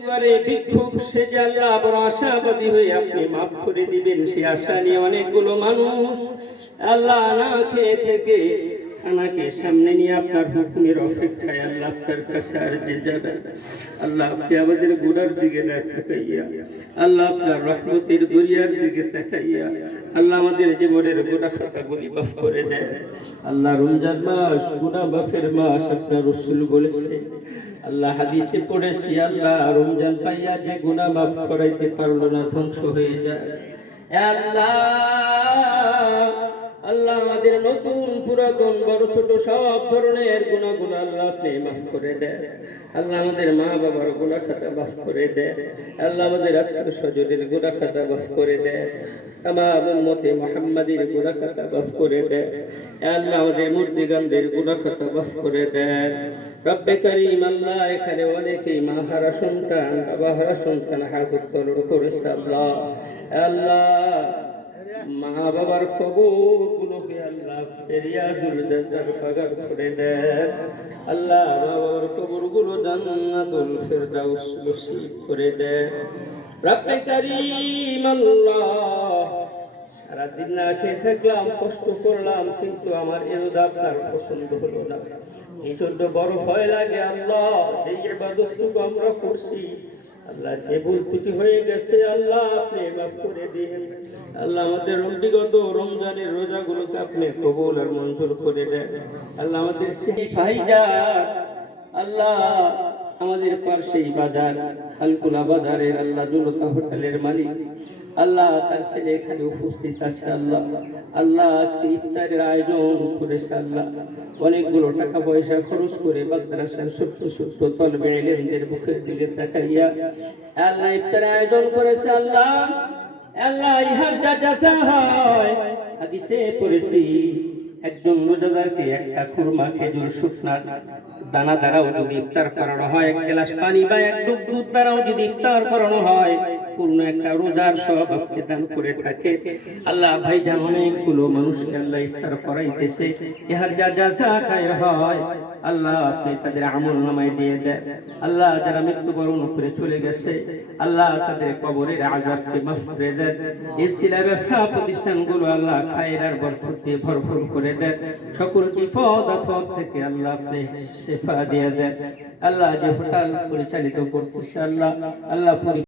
এবারে বিক্ষোভ, সে যে বড় আশাবাদী হয়ে আপনি মাফ করে দিবেন, সে আশা নিয়ে অনেকগুলো মানুষ আল্লাহ না খেয়ে থেকে খানাকে সামনে নিয়ে আপনার হুকুমের অপেক্ষায় আল্লাহ আপনার কাছে আর যে যাবে আল্লাহ আপনি আমাদের গুড়ার দিকে না তাকাইয়া, আল্লাহ আপনার রহমতের দরিয়ার দিকে তাকাইয়া, আল্লাহ আমাদের জীবনের গুণা খাতাগুলি মাফ করে দেন। আল্লাহ রমজান মাস গুণা মাফের মাস আপনার রসুল বলেছে। আল্লাহ হাদিসে পড়েছি, আল্লাহ রমজান পাইয়া যে গুনাহ মাফ করাইতে পারল না, ধ্বংস হয়ে যায়। আল্লাহ পুরাতন বড় ছোট সব ধরনের গুণাগুলো আল্লাহ আপনি মাফ করে দেন। আল্লাহ আমাদের মা বাবার গুণা খাতা মাফ করে দেন। আল্লাহ আমাদের আত্মীয় স্বজনের গুণা খাতা মাফ করে দেন। মোহাম্মদের গুণা খাতা মাফ করে দেন। আল্লাহ আমাদের গুণা খাতা মাফ করে দেন। এখানে অনেকেই মা হারা সন্তান, বাবা হারা সন্তান করেছে, আল্লাহ। আল্লাহ মা বাবার খবর করে আল্লাহ করে সারাদিন না খেয়ে থাকলাম, কষ্ট করলাম, কিন্তু আমার এরোদ আপনার পছন্দ হলো না। এই জন্য বড় ভয় লাগে আল্লাহ, যে এবাদতটুকু আমরা করছি আল্লাহ যে ভুল ত্রুটি হয়ে গেছে, আল্লাহ আপনি মাফ করে দিন। আল্লাহ আমাদের বিগত রমজানের রোজাগুলোকে আপনি কবুল আর মঞ্জুর করে দেন। আল্লাহ আমাদের সেই ভাইজা আল্লাহ আমাদের পার্শ্বেই বাজার, খালকুলা বাজারের আল্লাহ দুলকা হোটেলের মালিক। আল্লাহ তার ছেলে এখানে উপস্থিত আছে, আল্লাহ। আল্লাহ আজকে ইফতারের আয়োজন করেছে, আল্লাহ। অনেকগুলো টাকা পয়সা খরচ করে মাদ্রাসার ছোট্ট ছোট্ট তলবে এলেমদের মুখের দিকে তাকাইয়া আল্লাহ ইফতার আয়োজন করেছে, আল্লাহ। আল্লাহ ইহার যা হয়, হাদিসে পড়েছি। একজন রোজাদারকে একটা খুরমা, খেজুর শুকনার দানা দ্বারাও যদি ইফতার করানো হয়, এক গ্লাস পানি বা এক ডুব দুধ দ্বারাও যদি ইফতার করানো হয়, পূর্ণ একটা রোজার সব আপনি দান করে থাকে। আল্লাহ ভাই যেমন অনেকগুলো মানুষকে আল্লাহ ইফতার করাইতেছে। ইহার যা যা খায়ের হয় আল্লাহ আপনি তাদের আমল নামায় দিয়ে দেন। আল্লাহ যারা মৃত্যুবরণ করে চলে গেছে, আল্লাহ তাদের কবরের আজাবকে মাফ করে দেন। এর সিলা ব্যবসা প্রতিষ্ঠানগুলো আল্লাহ খায়ের আর বরকত দিয়ে ভরপুর করে দেন। সকল বিপদ আপদ থেকে আল্লাহ আপনি শেফা দিয়ে দেন। আল্লাহ যে হোটেল পরিচালিত করতেছে, আল্লাহ আল্লাহ